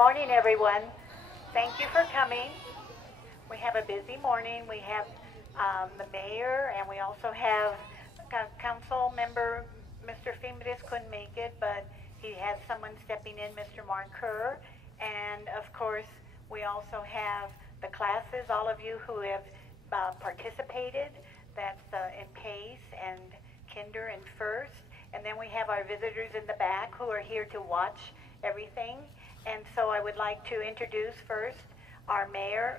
morning, everyone. Thank you for coming. We have a busy morning. We have the mayor, and we also have council member Mr. Fimbres couldn't make it, but he has someone stepping in, Mr. Mark Kerr. And of course, we also have the classes, all of you who have participated. That's in PACE and Kinder and First. And then we have our visitors in the back who are here to watch everything. And so I would like to introduce first our mayor,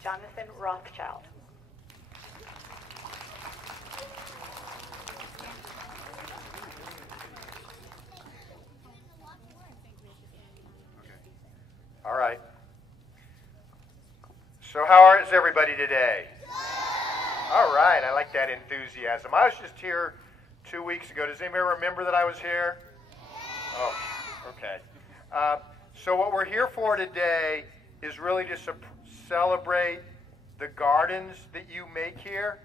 Jonathan Rothschild. All right. So how is everybody today? All right, I like that enthusiasm. I was just here 2 weeks ago. Does anybody remember that I was here? Oh, okay. So what we're here for today is really just to celebrate the gardens that you make here.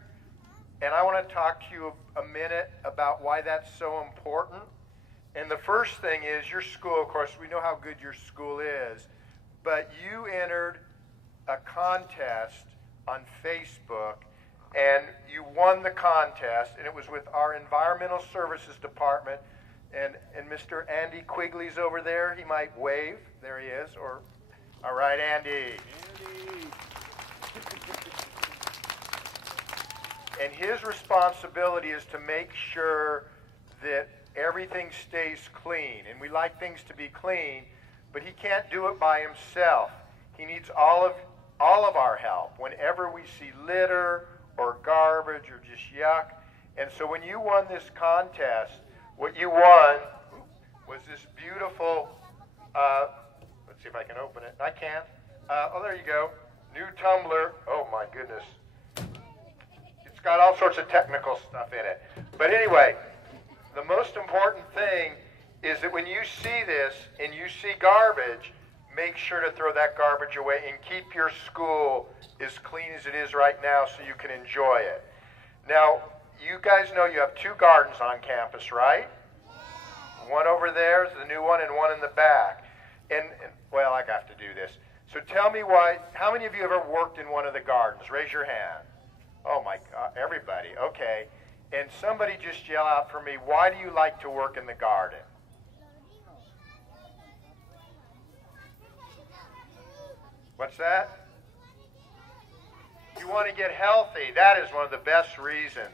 And I want to talk to you a minute about why that's so important. And the first thing is your school, of course, we know how good your school is, but you entered a contest on Facebook and you won the contest, and it was with our Environmental Services Department. And Mr. Andy Quigley's over there. He might wave. There he is. Or, all right, Andy. And his responsibility is to make sure that everything stays clean. And we like things to be clean, but he can't do it by himself. He needs all of our help whenever we see litter or garbage or just yuck. And so when you won this contest, what you won was this beautiful, let's see if I can open it. I can't. Oh, there you go. New tumbler. Oh, my goodness. It's got all sorts of technical stuff in it. But anyway, the most important thing is that when you see this and you see garbage, make sure to throw that garbage away and keep your school as clean as it is right now so you can enjoy it. Now, you guys know you have 2 gardens on campus, right? One over there is the new one and one in the back. And well, I have to do this. So tell me how many of you ever worked in one of the gardens? Raise your hand. Oh my God, everybody, okay. And somebody just yell out for me, why do you like to work in the garden? What's that? You want to get healthy. That is one of the best reasons.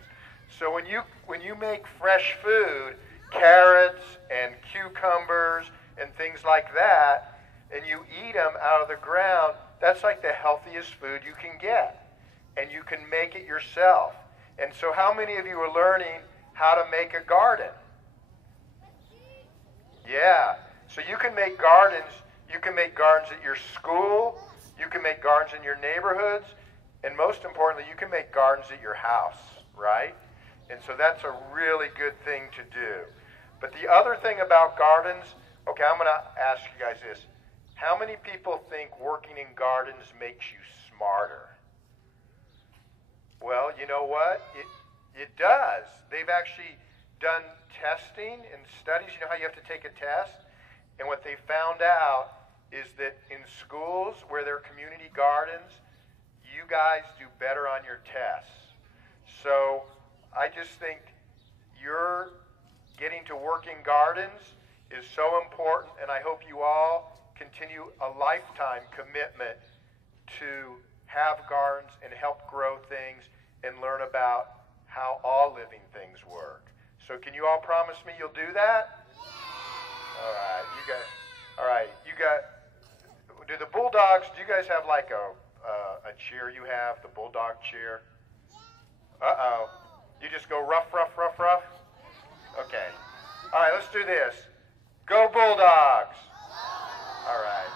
So when you make fresh food, carrots and cucumbers and things like that, and you eat them out of the ground, that's like the healthiest food you can get. And you can make it yourself. And so how many of you are learning how to make a garden? Yeah. So you can make gardens. You can make gardens at your school. You can make gardens in your neighborhoods. And most importantly, you can make gardens at your house, right? And so that's a really good thing to do. But the other thing about gardens, okay, I'm going to ask you guys this. How many people think working in gardens makes you smarter? Well, you know what? It does. They've actually done testing and studies. You know how you have to take a test? And what they found out is that in schools where there are community gardens, you guys do better on your tests. So I just think your getting to work in gardens is so important, and I hope you all continue a lifetime commitment to have gardens and help grow things and learn about how all living things work. So can you all promise me you'll do that? Yeah. All right, you got, do the Bulldogs, do you guys have like a cheer you have, the Bulldog cheer? Uh-oh. You just go rough, rough, rough, rough? Okay. All right, let's do this. Go Bulldogs! All right.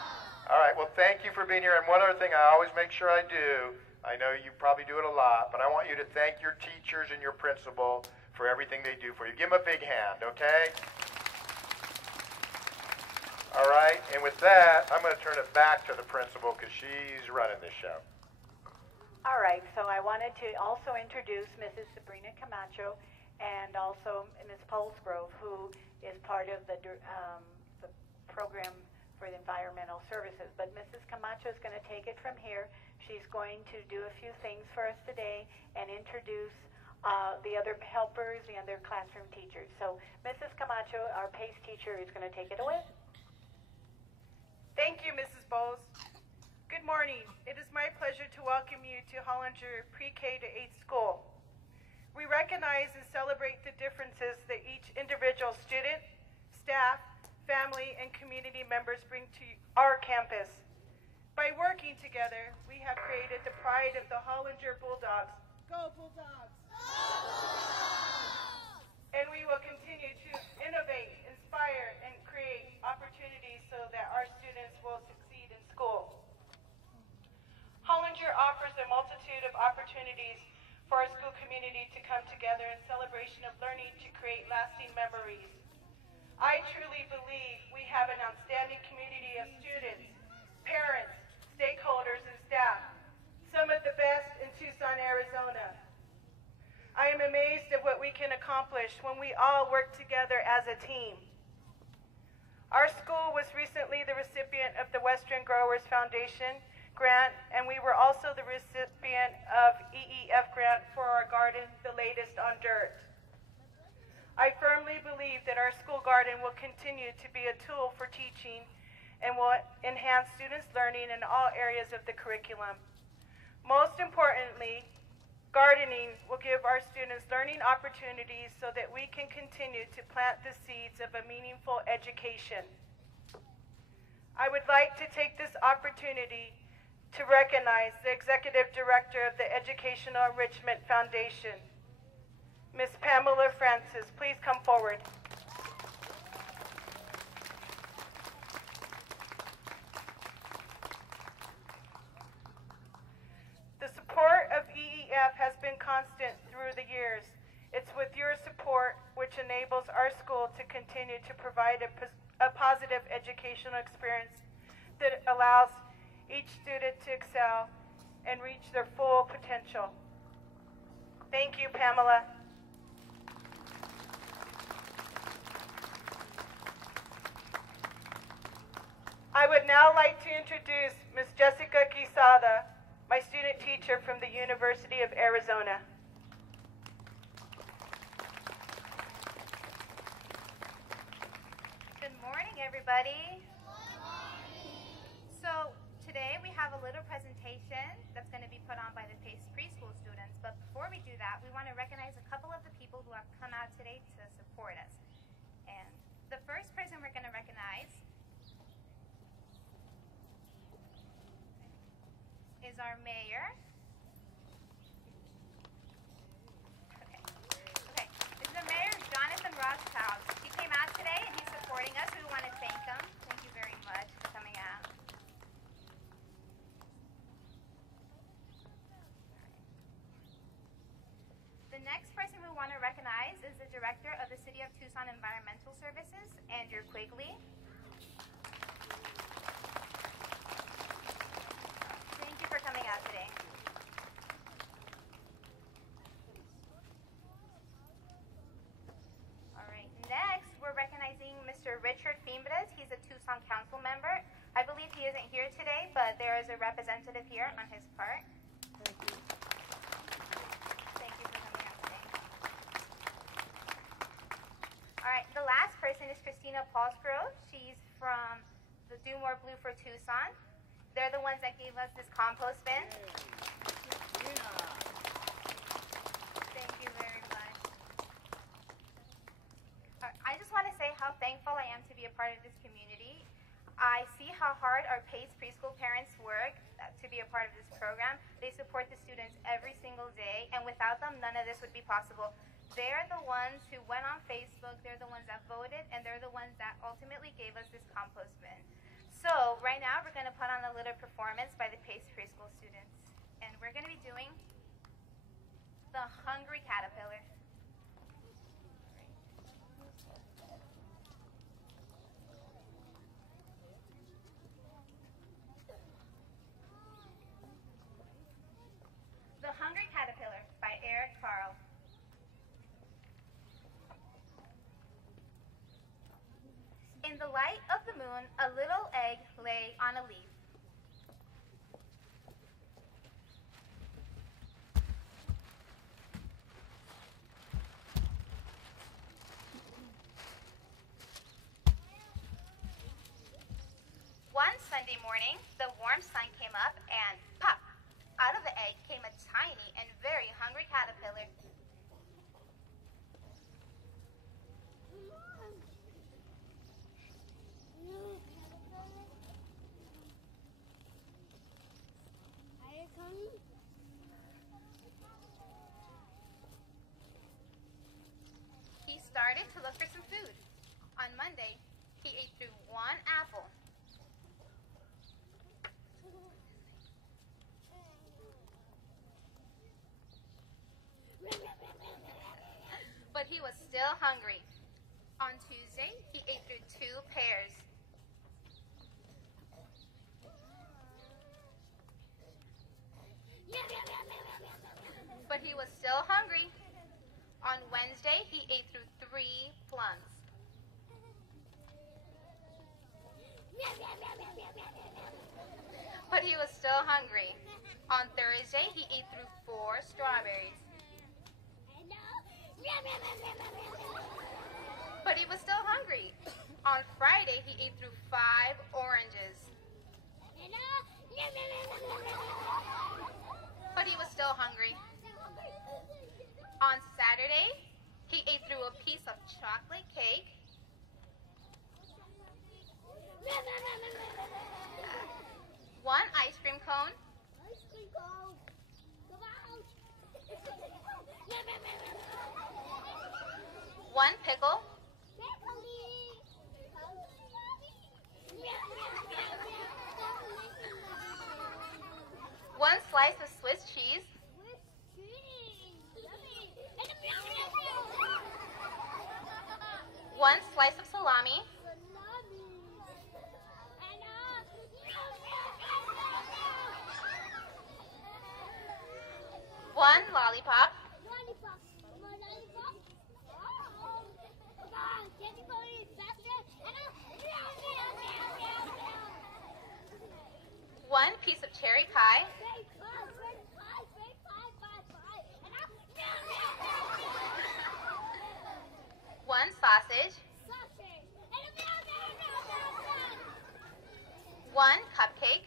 All right, well, thank you for being here. And one other thing I always make sure I do, I know you probably do it a lot, but I want you to thank your teachers and your principal for everything they do for you. Give them a big hand, okay? All right, and with that, I'm going to turn it back to the principal because she's running this show. All right, so I wanted to also introduce Mrs. Sabrina Camacho and also Ms. Polsgrove, who is part of the program for the environmental services. But Mrs. Camacho is going to take it from here. She's going to do a few things for us today and introduce the other helpers, the other classroom teachers. So Mrs. Camacho, our PACE teacher, is going to take it away. Thank you, Mrs. Bowles. Good morning. It is my pleasure to welcome you to Hollinger PreK-8 school. We recognize and celebrate the differences that each individual student, staff, family, and community members bring to our campus. By working together, we have created the pride of the Hollinger Bulldogs. Go Bulldogs! Go Bulldogs! And we will continue to innovate, inspire, and create opportunities so that our students will succeed in school. Hollinger offers a multitude of opportunities for our school community to come together in celebration of learning to create lasting memories. I truly believe we have an outstanding community of students, parents, stakeholders, and staff, some of the best in Tucson, Arizona. I am amazed at what we can accomplish when we all work together as a team. Our school was recently the recipient of the Western Growers Foundation grant, and we were also the recipient of EEF grant for our garden, the latest on dirt. I firmly believe that our school garden will continue to be a tool for teaching and will enhance students' learning in all areas of the curriculum. Most importantly, gardening will give our students learning opportunities so that we can continue to plant the seeds of a meaningful education. I would like to take this opportunity to recognize the Executive Director of the Educational Enrichment Foundation, Ms. Pamela Francis. Please come forward. The support of EEF has been constant through the years. It's with your support which enables our school to continue to provide a positive educational experience that allows each student to excel and reach their full potential. Thank you, Pamela. I would now like to introduce Ms. Jessica Quisada, my student teacher from the University of Arizona. Good morning, everybody. So today we have a little presentation that's going to be put on by the PACE preschool students. But before we do that, we want to recognize a couple of the people who have come out today to support us. And the first person we're going to recognize is our mayor. Okay. This is the mayor, Jonathan Rothschild. He came out today and he's supporting us. We want to thank him. Thank you very much for coming out. The next person we want to recognize is the director of the City of Tucson Environmental Services, Andrew Quigley. Thank you for coming out today. All right, next we're recognizing Mr. Richard Fimbres. He's a Tucson council member. I believe he isn't here today, but there is a representative here on his part. Thank you. Thank you for coming out today. All right, the last person is Christina Paulsgrove. She's from the Do More Blue for Tucson. They're the ones that gave us this compost bin. Thank you very much. I just want to say how thankful I am to be a part of this community. I see how hard our PACE preschool parents work to be a part of this program. They support the students every single day, and without them, none of this would be possible. They're the ones who went on Facebook, they're the ones that voted, and they're the ones that ultimately gave us this compost bin. So right now we're going to put on a little performance by the PACE preschool students. And we're going to be doing the Hungry Caterpillar. The Hungry Caterpillar by Eric Carle. In the life light of the moon, a little egg lay on a leaf. One Sunday morning, the warm sun came up and pop! Out of the egg came a tiny and very hungry caterpillar. He started to look for some food. On Monday, he ate through one apple. But he was still hungry. On Tuesday, he ate through 2 pears. But he was still hungry. On Wednesday, he ate through 3 plums. But he was still hungry. On Thursday, he ate through 4 strawberries. But he was still hungry. On Friday, he ate through 5 oranges. But he was still hungry. On Saturday, he ate through a piece of chocolate cake. One ice cream cone. One pickle. One slice of Swiss cheese. One slice of salami. One lollipop. One piece of cherry pie. One sausage. One cupcake.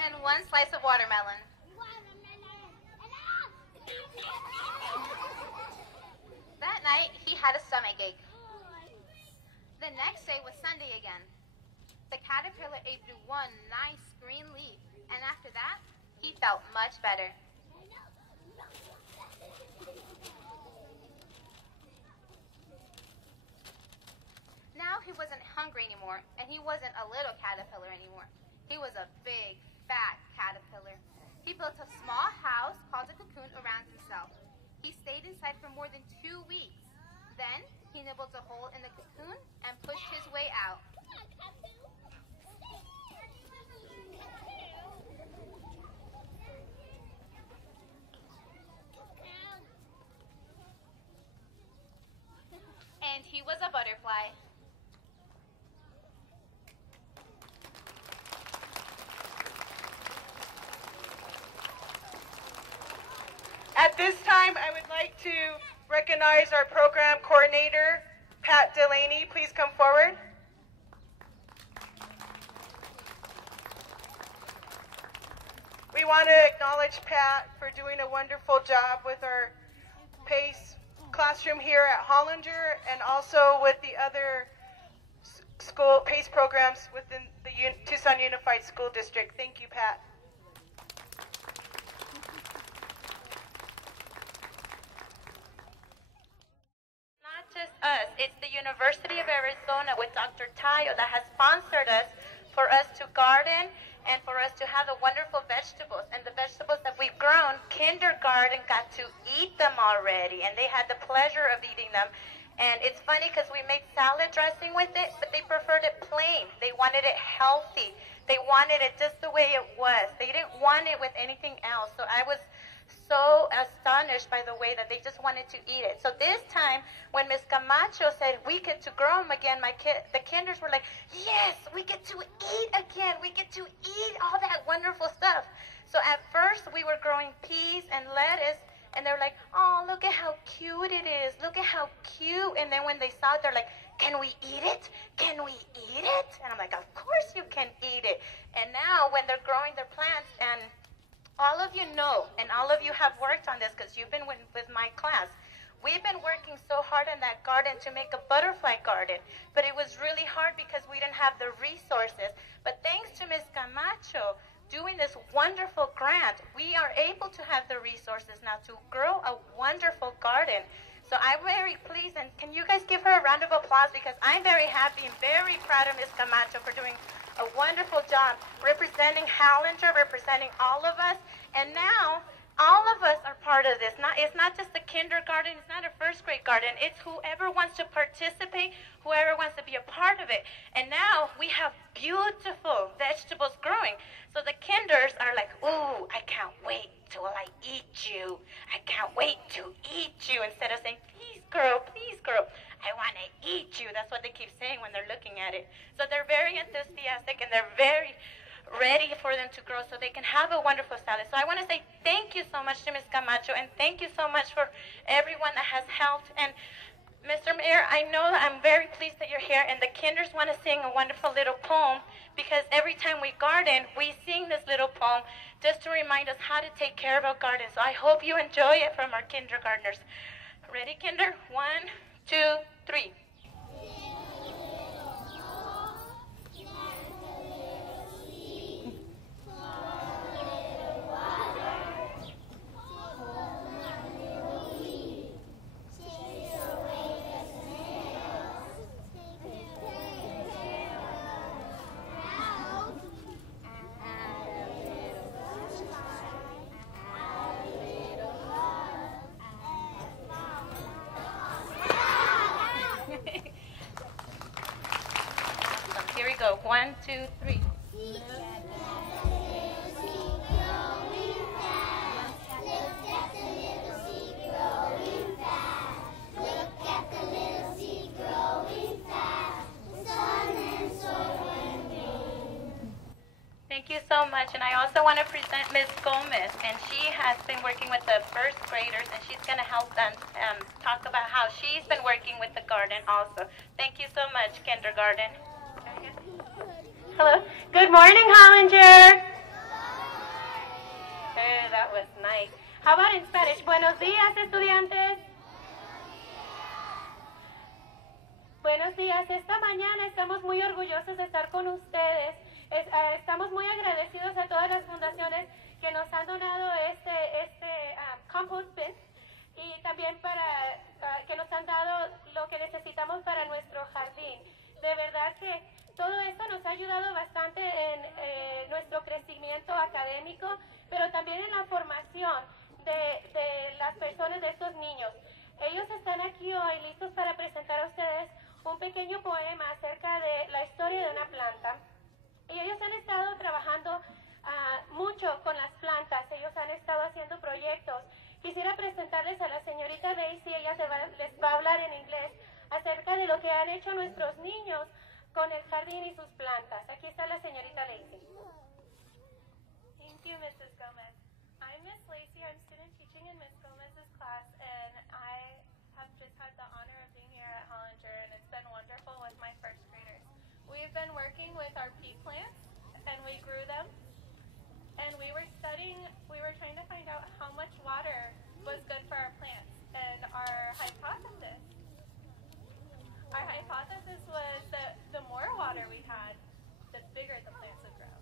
And one slice of watermelon. That night, he had a stomachache. The next day was Sunday again. The caterpillar ate through one nice green leaf, and after that, he felt much better. Now he wasn't hungry anymore, and he wasn't a little caterpillar anymore. He was a big, fat caterpillar. He built a small house called a cocoon around himself. He stayed inside for more than 2 weeks. Then, he nibbled a hole in the cocoon and pushed his way out. And he was a butterfly. At this time, I would like to recognize our program coordinator, Pat Delaney. Please come forward. We want to acknowledge Pat for doing a wonderful job with our PACE classroom here at Hollinger and also with the other school PACE programs within the Tucson Unified School District. Thank you, Pat. Us. It's the University of Arizona with Dr. Tayo that has sponsored us for us to garden and for us to have the wonderful vegetables. And the vegetables that we've grown, kindergarten got to eat them already, and they had the pleasure of eating them. And it's funny because we made salad dressing with it, but they preferred it plain. They wanted it healthy. They wanted it just the way it was. They didn't want it with anything else. So I was so astonished by the way that they just wanted to eat it. So this time, when Ms. Camacho said we get to grow them again, the kinders were like, yes, we get to eat again. We get to eat all that wonderful stuff. So at first, we were growing peas and lettuce, and they were like, oh, look at how cute it is. Look at how cute. And then when they saw it, they're like, can we eat it? Can we eat it? And I'm like, of course you can eat it. And now when they're growing their plants, and all of you know, and all of you have worked on this because you've been with my class, we've been working so hard in that garden to make a butterfly garden. But it was really hard because we didn't have the resources. But thanks to Ms. Camacho, doing this wonderful grant, we are able to have the resources now to grow a wonderful garden. So I'm very pleased, and can you guys give her a round of applause, because I'm very happy and very proud of Ms. Camacho for doing a wonderful job representing Hollinger, representing all of us, and now all of us are part of this. It's not just a kindergarten, it's not a first grade garden, it's whoever wants to participate, whoever wants to be a part of it. And now we have beautiful vegetables growing. So the kinders are like, ooh, I can't wait till I eat you. I can't wait to eat you. Instead of saying, please girl, I want to eat you. That's what they keep saying when they're looking at it. So they're very enthusiastic, and they're very ready for them to grow so they can have a wonderful salad. So I want to say thank you so much to Ms. Camacho, and thank you so much for everyone that has helped. And Mr. Mayor, I know that I'm very pleased that you're here, and the kinders want to sing a wonderful little poem, because every time we garden, we sing this little poem just to remind us how to take care of our garden. So I hope you enjoy it from our kindergartners. Ready, kinder? 1, 2, 3. Here we go. 1, 2, 3. Thank you so much. And I also want to present Ms. Gomez, and she has been working with the first graders, and she's going to help them talk about how she's been working with the garden also. Thank you so much, kindergarten. Hello. Good morning, Hollinger. Oh, that was nice. How about in Spanish? Buenos días, estudiantes. Buenos días. Esta mañana estamos muy orgullosos de estar con ustedes. Estamos muy agradecidos a todas las fundaciones que nos han donado este compost bin, y también para que nos han dado lo que necesitamos para nuestro jardín. De verdad que todo esto nos ha ayudado bastante en nuestro crecimiento académico, pero también en la formación de las personas, de estos niños. Ellos están aquí hoy listos para presentar a ustedes un pequeño poema acerca de la historia de una planta. Y ellos han estado trabajando mucho con las plantas, ellos han estado haciendo proyectos. Quisiera presentarles a la señorita Daisy, ella les va a hablar en inglés acerca de lo que han hecho nuestros niños con el jardín y sus plantas. Aquí está la señorita Daisy. Thank you, Mrs. Gomez. I'm Miss Lacey. I'm student teaching in Miss Gomez's class, and I have just had the honor of being here at Hollinger, and it's been wonderful with my first graders. We've been working with our pea plants, and we grew them, and we were trying to find out how much water was good for our plants, and our hypothesis was that the more water we had, the bigger the plants would grow.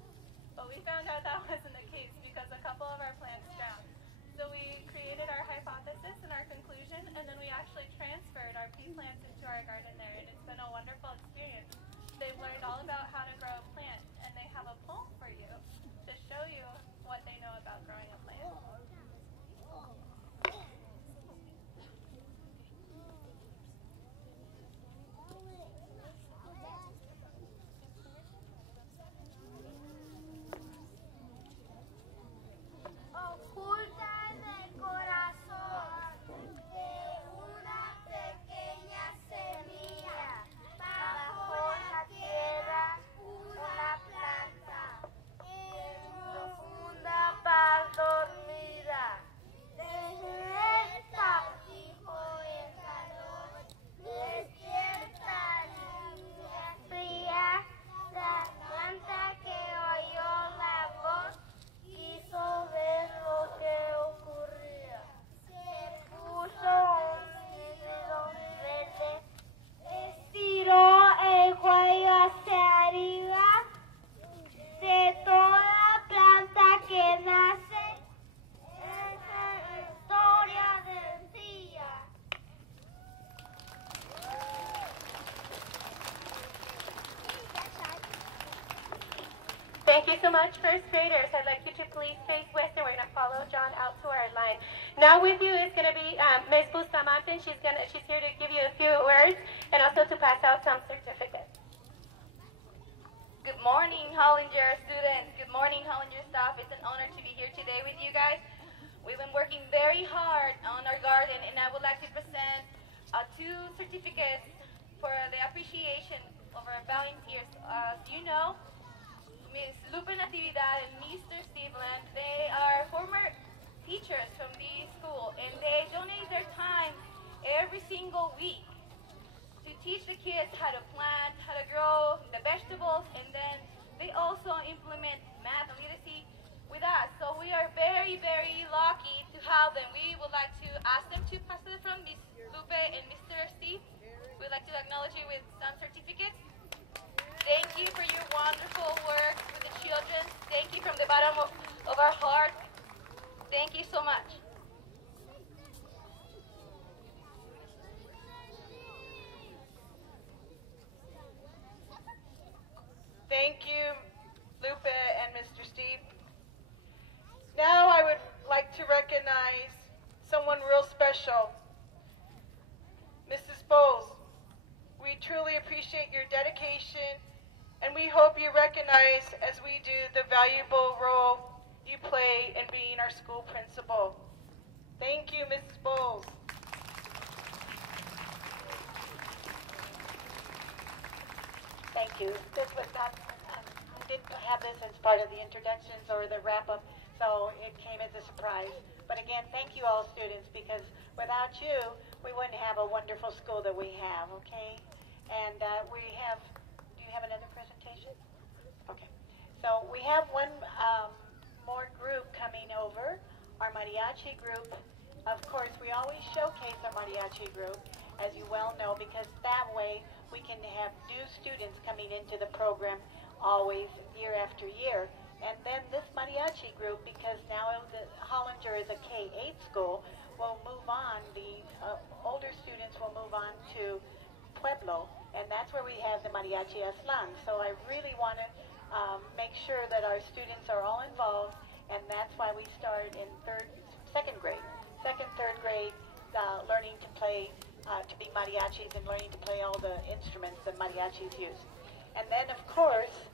But we found out that wasn't the case because a couple of our plants drowned. So we created our hypothesis and our conclusion, and then we actually transferred our pea plants into our garden there, and it's been a wonderful experience. They've learned all about how to grow a plant, and they have a poem for you to show you what they know about growing a plant. Ocúltame Thank you so much, first graders. I'd like you to please face west, and we're going to follow John out to our line. Now with you is going to be Ms. Bustamante. She's here to give you a few words and also to pass out some certificates. Good morning, Hollinger students. Good morning, Hollinger staff. It's an honor to be here today with you guys. We've been working very hard on our garden, and I would like to present 2 certificates for the appreciation of our volunteers. As you know, Ms. Lupe Natividad and Mr. Steveland, they are former teachers from the school, and they donate their time every single week to teach the kids how to plant, how to grow the vegetables, and then they also implement math and literacy with us. So we are very, very lucky to have them. We would like to ask them to pass it from Ms. Lupe and Mr. Steve. We'd like to acknowledge you with some certificates. Thank you for your wonderful work with the children. Thank you from the bottom of our heart. Thank you so much. Thank you, Lupe and Mr. Steve. Now I would like to recognize someone real special. Mrs. Bowles, we truly appreciate your dedication, and we hope you recognize, as we do, the valuable role you play in being our school principal. Thank you, Mrs. Bowles. Thank you. This was not, we didn't have this as part of the introductions or the wrap-up, so it came as a surprise. But again, thank you all students, because without you, we wouldn't have a wonderful school that we have, okay? And we have, do you have another presentation? Okay. So we have one more group coming over, our Mariachi group. Of course, we always showcase our Mariachi group, as you well know, because that way we can have new students coming into the program always year after year. And then this Mariachi group, because now the Hollinger is a K-8 school, will move on. The older students will move on to Pueblo, and that's where we have the Mariachi Aslan. So I really want to make sure that our students are all involved, and that's why we start in second, third grade, learning to play, to be mariachis and learning to play all the instruments that mariachis use. And then, of course,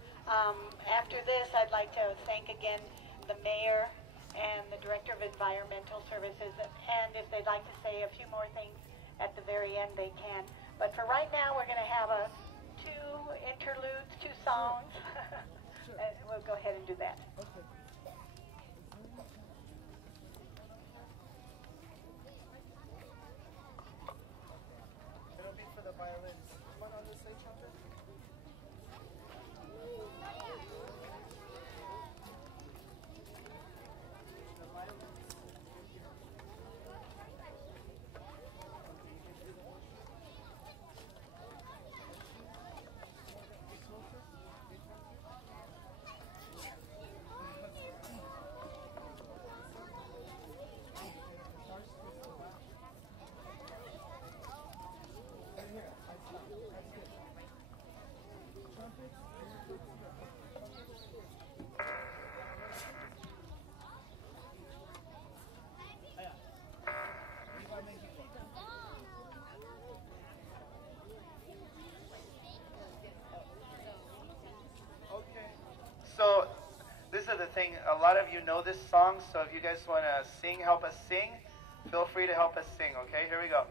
after this, I'd like to thank again the mayor and the director of environmental services, and if they'd like to say a few more things at the very end, they can. But for right now, we're going to have 2 interludes, 2 songs. And we'll go ahead and do that. Okay. It'll be for the violins. One on the stage, Hunter? So this is the thing, a lot of you know this song, so if you guys want to sing, help us sing, feel free to help us sing, okay? Here we go.